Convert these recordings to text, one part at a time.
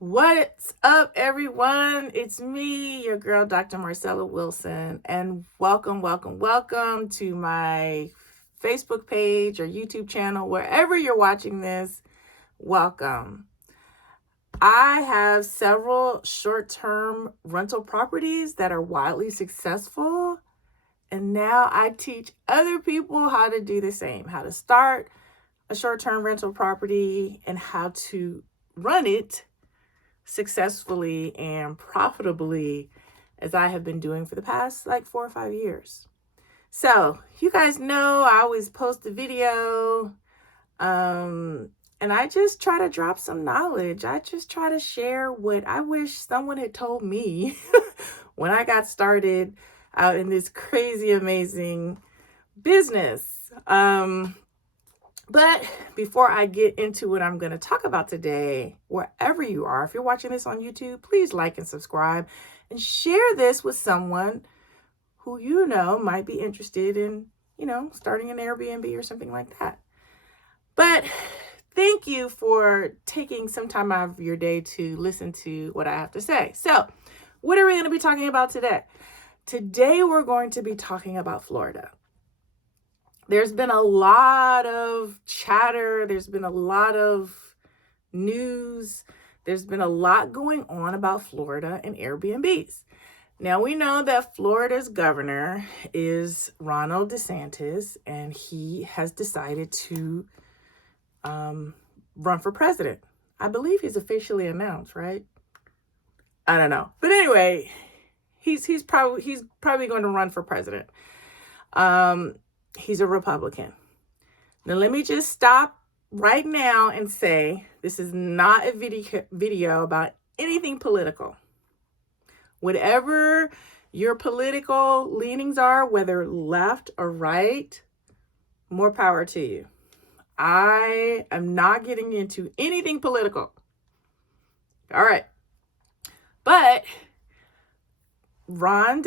What's up, everyone? It's me, your girl, Dr. Marcella Wilson, and welcome to my Facebook page or YouTube channel, wherever you're watching this. Welcome. I have several short-term rental properties that are wildly successful, and now I teach other people how to do the same, how to start a short-term rental property and how to run it successfully and profitably, as I have been doing for the past 4 or 5 years. So you guys know I always post a video, and I just try to drop some knowledge. I just try to share what I wish someone had told me when I got started out in this crazy, amazing business. But before I get into what I'm going to talk about today, wherever you are, if you're watching this on YouTube, please like and subscribe and share this with someone who you know might be interested in, starting an Airbnb or something like that. But thank you for taking some time out of your day to listen to what I have to say. So, what are we going to be talking about today? Today, we're going to be talking about Florida. There's been a lot of chatter. There's been a lot of news. There's been a lot going on about Florida and Airbnbs. Now, we know that Florida's governor is Ronald DeSantis, and he has decided to run for president. I believe he's officially announced, right? I don't know. But anyway, he's probably going to run for president. He's a Republican. Now, let me just stop right now and say this is not a video about anything political. Whatever your political leanings are, whether left or right, more power to you. I am not getting into anything political. All right. But Governor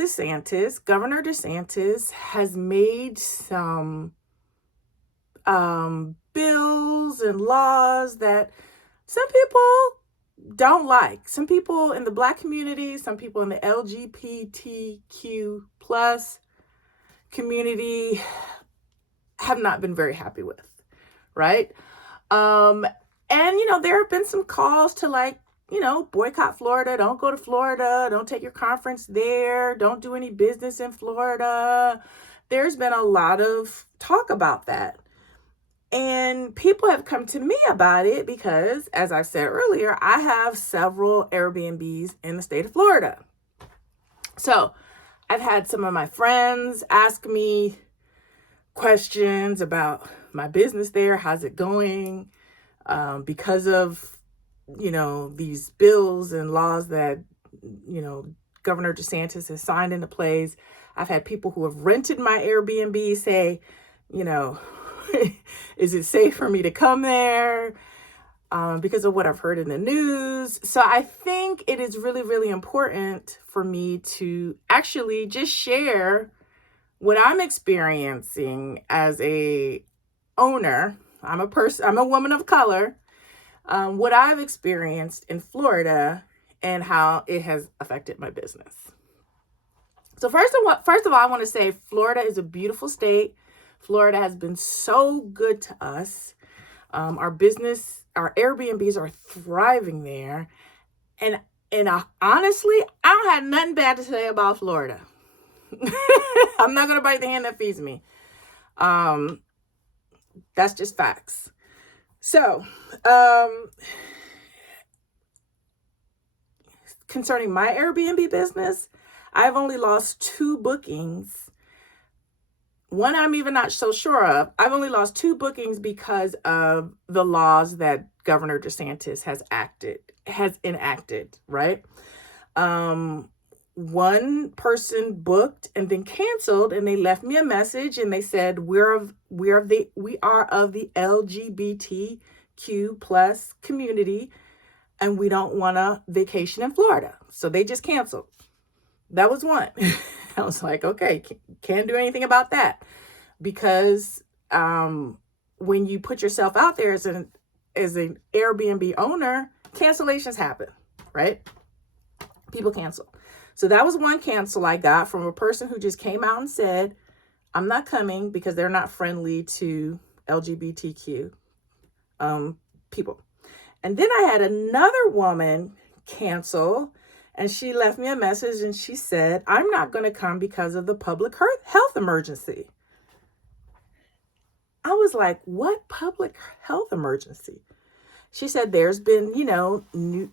DeSantis has made some bills and laws that some people don't like. Some people in the Black community, some people in the LGBTQ plus community have not been very happy with, right? And there have been some calls to boycott Florida. Don't go to Florida. Don't take your conference there. Don't do any business in Florida. There's been a lot of talk about that. And people have come to me about it because, as I said earlier, I have several Airbnbs in the state of Florida. So I've had some of my friends ask me questions about my business there. How's it going? Because of these bills and laws that, Governor DeSantis has signed into place. I've had people who have rented my Airbnb say, is it safe for me to come there? Because of what I've heard in the news. So I think it is really, really important for me to actually just share what I'm experiencing as a owner. I'm a woman of color. What I've experienced in Florida and how it has affected my business. So first of all, I want to say Florida is a beautiful state. Florida has been so good to us. Our Airbnbs are thriving there. And honestly, I don't have nothing bad to say about Florida. I'm not going to bite the hand that feeds me. That's just facts. So, concerning my Airbnb business, I've only lost 2 bookings. One I'm even not so sure of. I've only lost 2 bookings because of the laws that Governor DeSantis has enacted, right? One person booked and then canceled, and they left me a message and they said, we are of the LGBTQ plus community, and we don't want to vacation in Florida. So they just canceled. That was one. I was like, okay, can't do anything about that, because when you put yourself out there as an Airbnb owner, cancellations happen, right? People cancel. So that was one cancel I got from a person who just came out and said, I'm not coming because they're not friendly to LGBTQ people. And then I had another woman cancel, and she left me a message and she said, I'm not going to come because of the public health emergency. I was like, what public health emergency? She said, there's been,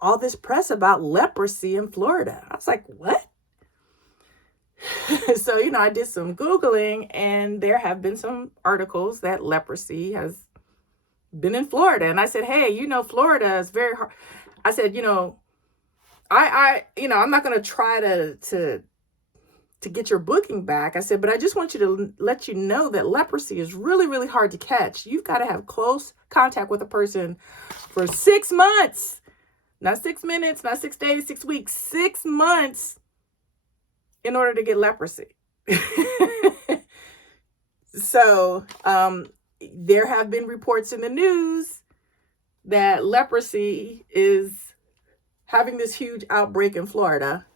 all this press about leprosy in Florida. I was like, what? So, I did some Googling, and there have been some articles that leprosy has been in Florida. And I said, hey, Florida is very hard. I said, I'm not going to try to get your booking back. I said, but I just want you to let you know that leprosy is really, really hard to catch. You've got to have close contact with a person for 6 months, not 6 minutes, not 6 days, 6 weeks, 6 months in order to get leprosy. So, there have been reports in the news that leprosy is having this huge outbreak in Florida.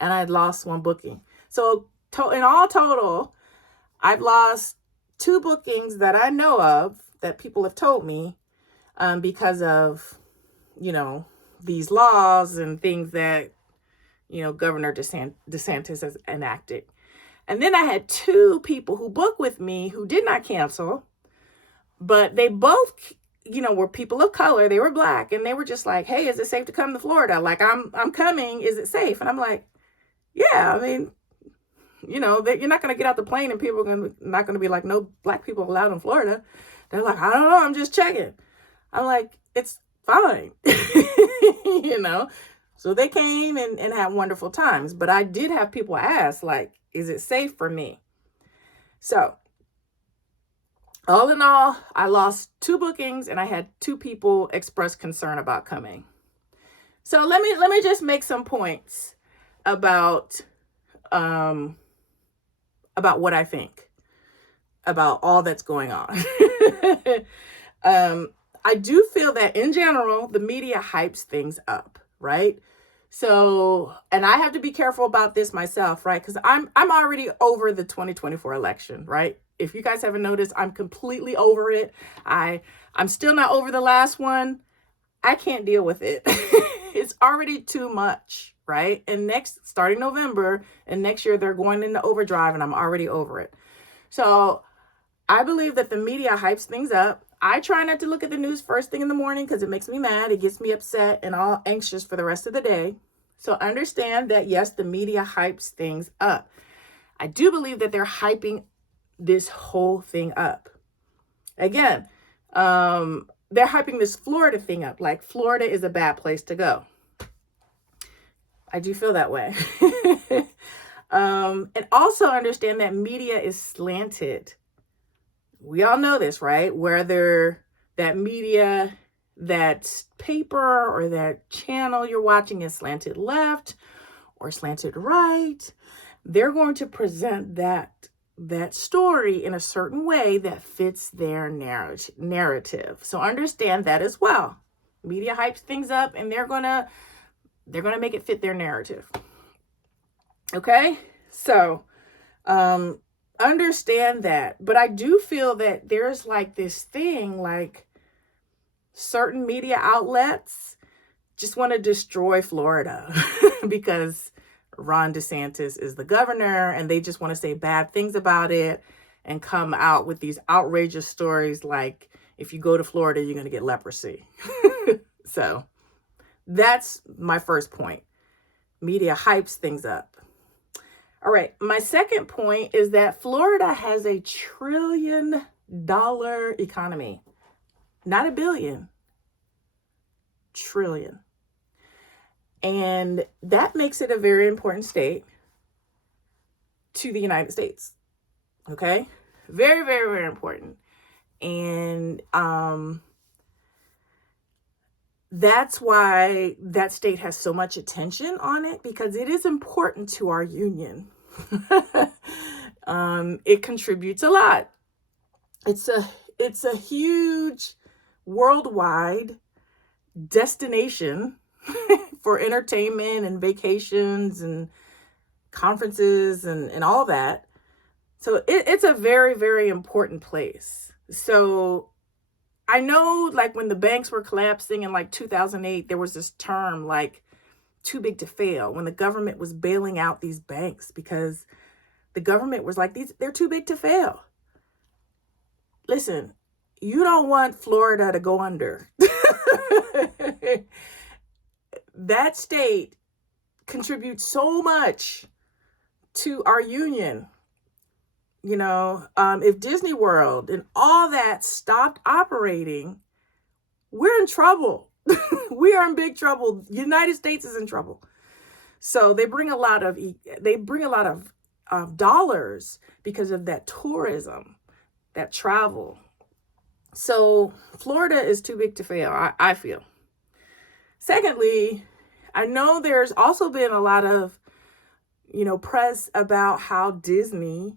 And I had lost one booking. So in all total, I've lost 2 bookings that I know of that people have told me because of, these laws and things that, Governor DeSantis has enacted. And then I had 2 people who booked with me who did not cancel, but they both, were people of color. They were Black, and they were just like, hey, is it safe to come to Florida? Like, I'm coming. Is it safe? And I'm like, yeah, I mean, you're not going to get out the plane and people are not going to be like, no Black people allowed in Florida. They're like, I don't know. I'm just checking. I'm like, it's fine. So they came and had wonderful times. But I did have people ask, like, is it safe for me? So all in all, I lost 2 bookings and I had 2 people express concern about coming. So let me just make some points about what I think about all that's going on. I do feel that in general, the media hypes things up, right? So, and I have to be careful about this myself, right? Because I'm already over the 2024 election, right? If you guys haven't noticed, I'm completely over it. I'm still not over the last one. I can't deal with it. It's already too much, right? And starting November and next year, they're going into overdrive and I'm already over it. So I believe that the media hypes things up. I try not to look at the news first thing in the morning because it makes me mad. It gets me upset and all anxious for the rest of the day. So understand that, yes, the media hypes things up. I do believe that they're hyping this whole thing up. Again, they're hyping this Florida thing up, like Florida is a bad place to go. I do feel that way. And also understand that media is slanted. We all know this, right? Whether that media, that paper or that channel you're watching is slanted left or slanted right, they're going to present that story in a certain way that fits their narrative. So understand that as well. Media hypes things up and they're gonna make it fit their narrative. Okay? So understand that. But I do feel that there's like this thing, like certain media outlets just want to destroy Florida because Ron DeSantis is the governor and they just want to say bad things about it and come out with these outrageous stories like, if you go to Florida, you're going to get leprosy. So that's my first point. Media hypes things up. All right. My second point is that Florida has a $1 trillion economy, not $1 billion, trillion. And that makes it a very important state to the United States. Okay. Very, very, very important. And, that's why that state has so much attention on it, because it is important to our union. It contributes a lot. It's a huge worldwide destination for entertainment and vacations and conferences and all that. So it's a very, very important place. So I know, like, when the banks were collapsing in like 2008, there was this term like too big to fail, when the government was bailing out these banks because the government was like, they're too big to fail. Listen, you don't want Florida to go under. That state contributes so much to our union. If Disney World and all that stopped operating, we're in trouble. We are in big trouble. The United States is in trouble. So they bring a lot of dollars because of that tourism, that travel. So Florida is too big to fail, I feel. Secondly, I know there's also been a lot of, press about how Disney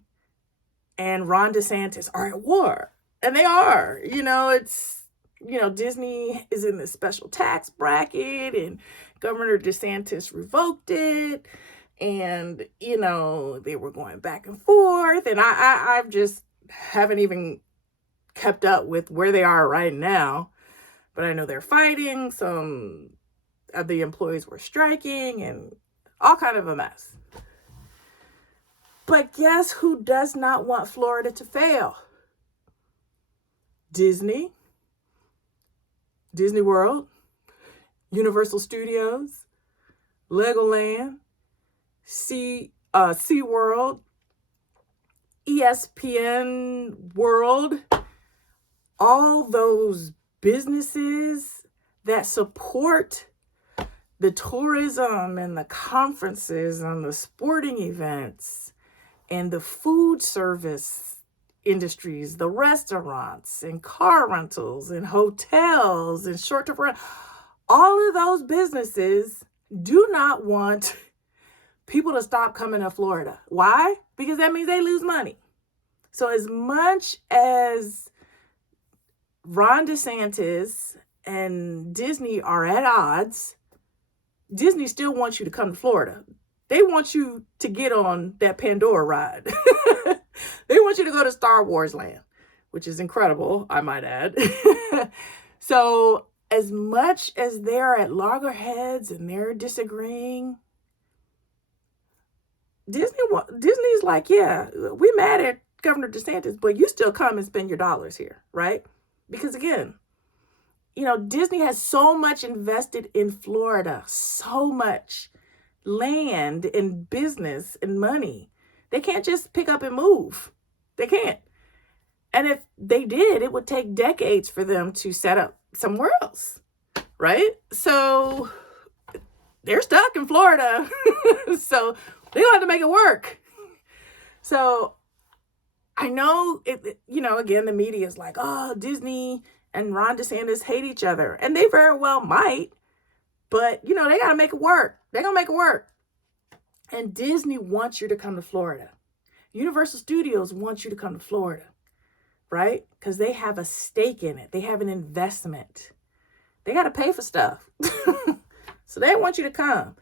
and Ron DeSantis are at war. And they are. Disney is in this special tax bracket, and Governor DeSantis revoked it. And, they were going back and forth. And I've just haven't even kept up with where they are right now. But I know they're fighting. Some of the employees were striking and all kind of a mess. But guess who does not want Florida to fail? Disney World, Universal Studios, Legoland, SeaWorld, ESPN World, all those businesses that support the tourism and the conferences and the sporting events and the food service industries, the restaurants and car rentals and hotels and short-term rentals. All of those businesses do not want people to stop coming to Florida. Why? Because that means they lose money. So as much as Ron DeSantis and Disney are at odds, Disney still wants you to come to Florida. They want you to get on that Pandora ride. They want you to go to Star Wars land, which is incredible, I might add. So as much as they're at loggerheads and they're disagreeing, Disney's like, yeah, we mad at Governor DeSantis, but you still come and spend your dollars here, right? Because again, Disney has so much invested in Florida, so much land and business and money. They can't just pick up and move. They can't. And if they did, it would take decades for them to set up somewhere else, right? So they're stuck in Florida. So they have to make it work. So I know, again, the media is like, oh, Disney and Ron DeSantis hate each other. And they very well might. But, they got to make it work. They're going to make it work. And Disney wants you to come to Florida. Universal Studios wants you to come to Florida, right? Because they have a stake in it. They have an investment. They got to pay for stuff. So they want you to come.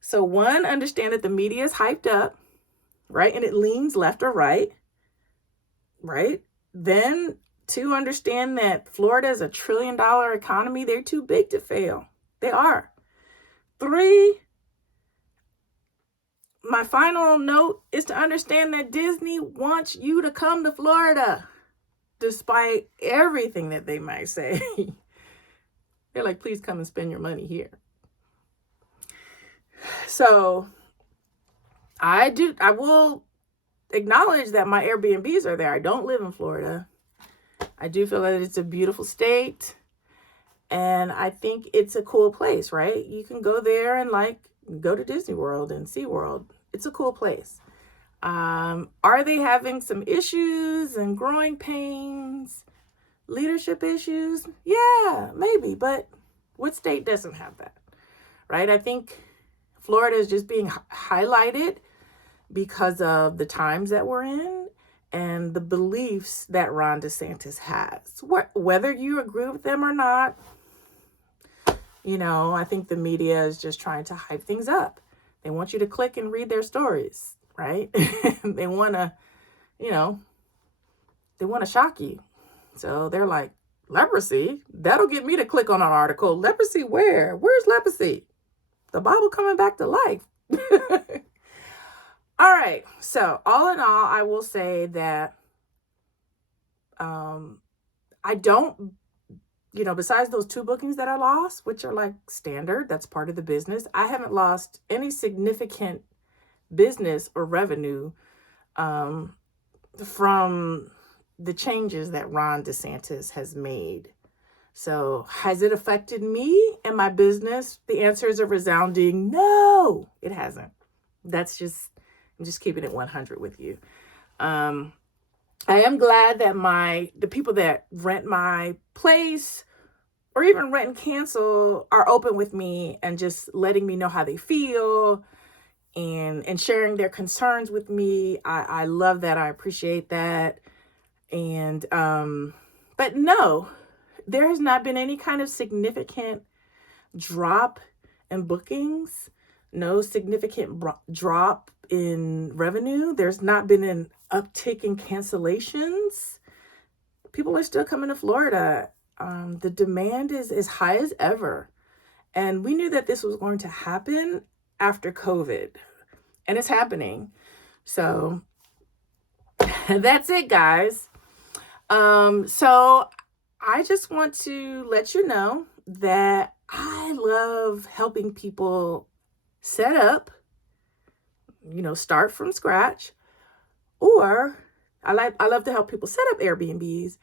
So one, understand that the media is hyped up, right? And it leans left or right, right? Then two, understand that Florida is a $1 trillion economy. They're too big to fail. They are. 3, my final note is to understand that Disney wants you to come to Florida, despite everything that they might say. They're like, please come and spend your money here. So I will acknowledge that my Airbnbs are there. I don't live in Florida. I do feel that it's a beautiful state. And I think it's a cool place, right? You can go there and go to Disney World and SeaWorld. It's a cool place. Are they having some issues and growing pains, leadership issues? Yeah, maybe. But what state doesn't have that, right? I think Florida is just being highlighted because of the times that we're in and the beliefs that Ron DeSantis has. Whether you agree with them or not, I think the media is just trying to hype things up. They want you to click and read their stories, right? They want to, you know, they want to shock you. So they're like, leprosy? That'll get me to click on an article. Leprosy where? Where's leprosy? The Bible coming back to life. All right. So all in all, I will say that I don't, besides those 2 bookings that I lost, which are like standard, that's part of the business, I haven't lost any significant business or revenue from the changes that Ron DeSantis has made. So has it affected me and my business? The answer is a resounding no, it hasn't. I'm just keeping it 100 with you. I am glad that the people that rent my place or even rent and cancel are open with me and just letting me know how they feel and sharing their concerns with me. I love that. I appreciate that. And, but no, there has not been any kind of significant drop in bookings, no significant drop in revenue. There's not been an uptick in cancellations. People are still coming to Florida. The demand is as high as ever. And we knew that this was going to happen after COVID, and it's happening. So that's it, guys. So I just want to let you know that I love helping people set up, start from scratch, or I love to help people set up Airbnbs,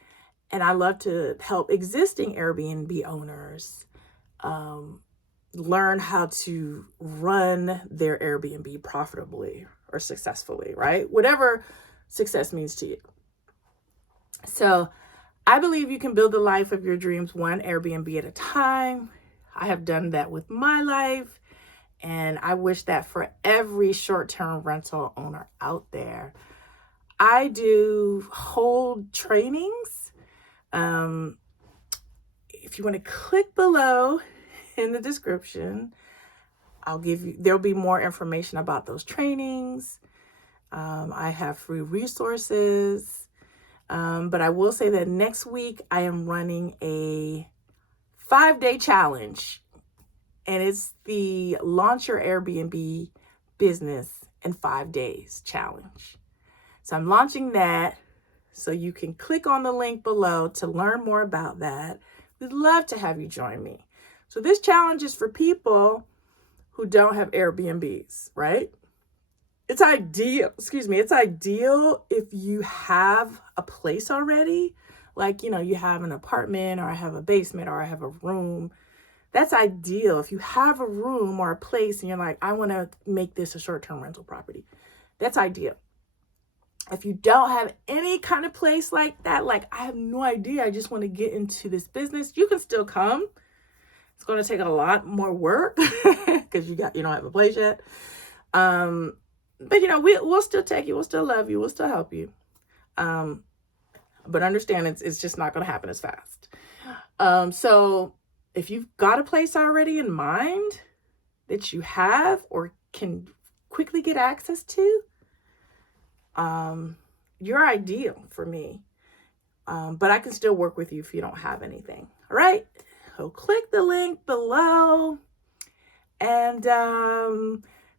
and I love to help existing Airbnb owners learn how to run their Airbnb profitably or successfully, right? Whatever success means to you. So I believe you can build the life of your dreams one Airbnb at a time. I have done that with my life, and I wish that for every short-term rental owner out there. I do hold trainings. If you want to click below in the description, there'll be more information about those trainings. I have free resources. But I will say that next week I am running a 5-day challenge, and it's the Launch Your Airbnb Business in 5 Days challenge. So I'm launching that, so you can click on the link below to learn more about that. We'd love to have you join me. So this challenge is for people who don't have Airbnbs, right? It's ideal if you have a place already, like, you have an apartment, or I have a basement, or I have a room. That's ideal. If you have a room or a place and you're like, I want to make this a short-term rental property, that's ideal. If you don't have any kind of place like that, like, I have no idea, I just want to get into this business, you can still come. It's going to take a lot more work because you don't have a place yet. But we'll still take you, we'll still love you, we'll still help you. But understand it's just not going to happen as fast. So if you've got a place already in mind that you have or can quickly get access to, you're ideal for me. But I can still work with you if you don't have anything. All right. So click the link below, and